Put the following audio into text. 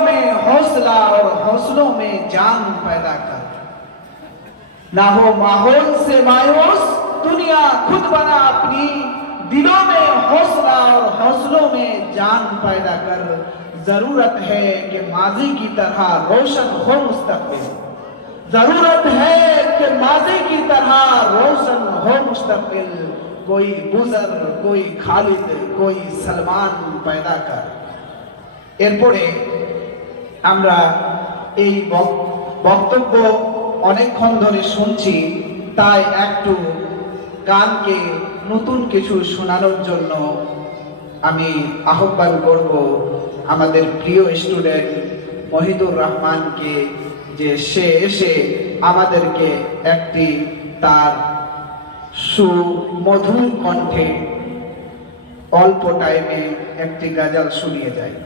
में हौसला और हौसलों में जान पैदा कर। ना हो माहौल से मायूस, दुनिया खुद बना अपनी, दिलों में हौसला और हौसलों में जान पैदा कर। जरूरत है कि माजी की तरह रोशन हो मुस्तकबिल, जरूरत है कि माजी की तरह रोशन हो मुस्तकबिल। कोई बुजर, कोई खालिद, कोई सलमान पैदा कर। এরপরে আমরা এই বক্তব্য অনেকক্ষণ ধরে শুনছি, তাই একটু গানকে নতুন কিছু শোনানোর জন্য আমি আহ্বান করব আমাদের প্রিয় স্টুডেন্ট মহিদুর রহমানকে, যে সে এসে আমাদেরকে একটি তার সুমধুর কণ্ঠে অল্প টাইমে একটি গজল শুনিয়ে যায়।